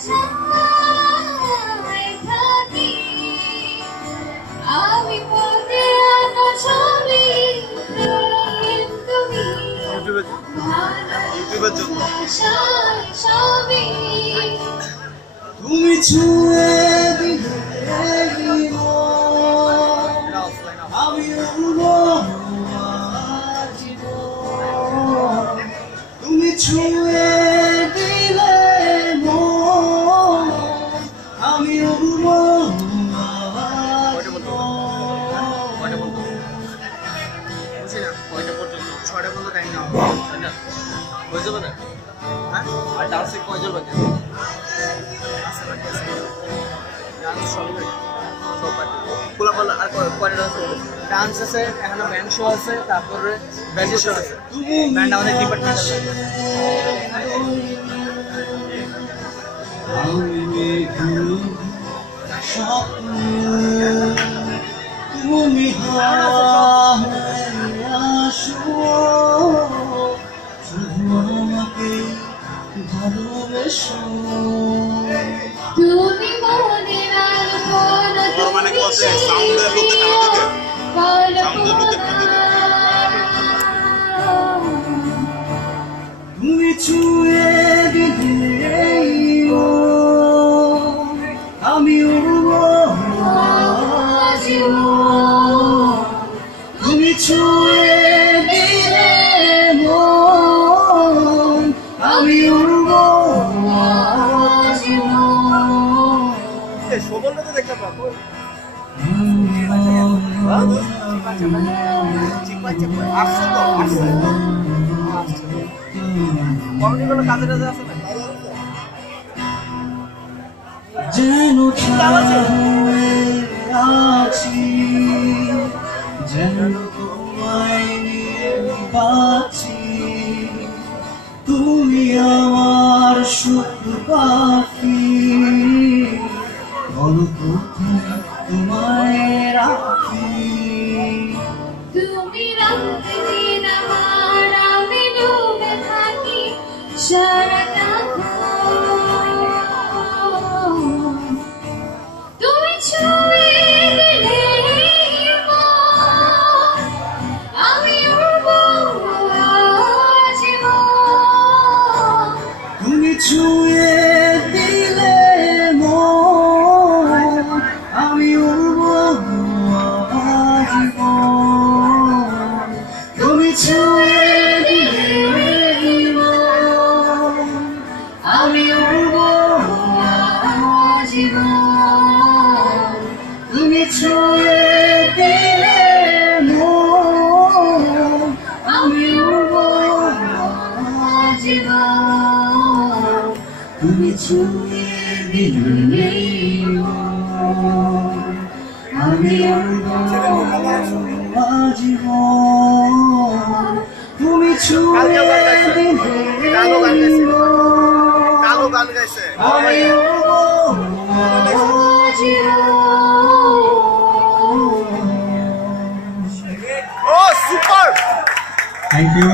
আশায় থাকি আমি পথে আনা ছবি তুমি ইউটিউবের জন্য সবই তুমি ছুঁয়ে দিলে আমি উড়বো জীবন। তুমি ছুঁয়ে দিলে আমি উড়বো কয়টা পর্যন্ত 6টা পর্যন্ত টাইম নাও না হয়ে যাবে না হ্যাঁ আর ডান্সে কয়জন বাকি আছে আছে বাকি আছে ডান্স সবই বাকি সব বাকি খোলা খোলা আর কয়টা ডান্স আছে এখানে ব্যান্ড শো আছে তারপরে ব্যান্ড শো আছে ব্যান্ড আমাদের ডিপার্টমেন্টাল তুমি শুধু আমাকে ভালোবেসো তুমি মনের আলো মানে কথা সাউন্ডের লোকে টানা দিতে সাউন্ডের লোকে টানা দিতে তুমি ছুঁয়ে দিলে আমি উড়বো জীবন। তুমি ছুঁয়ে দিলে আমি উড়বো জীবন। শোভনটা তো দেখতে পাবো আসছে তো আসছে কমিটিগুলো কাজে কাজে আছে না যেন আছি যেন তোমায় নিয়ে বাঁচি তুমি আমার সুখ পাখি বলো কোথায় তোমায় রাখি তুমি রাখতে দিন আমার আমি ডুবে থাকি সারাটা তুমি ছুঁয়ে দিলে আমি উড়বো জীবন। তুমি ছুঁয়ে দিলে আমি উড়বো জীবন। তুমি ছুঁয়ে দিলে আমি উড়বো জীবন। তুমি ছুঁয়ে দিলে আমি উড়বো জীবন। তুমি ছুঁয়ে দিলে আমি উড়বো জীবন। তুমি ছুঁয়ে দিলে কালো গান গাইছে আমি উড়বো জীবন। ও সুপার থ্যাংক ইউ।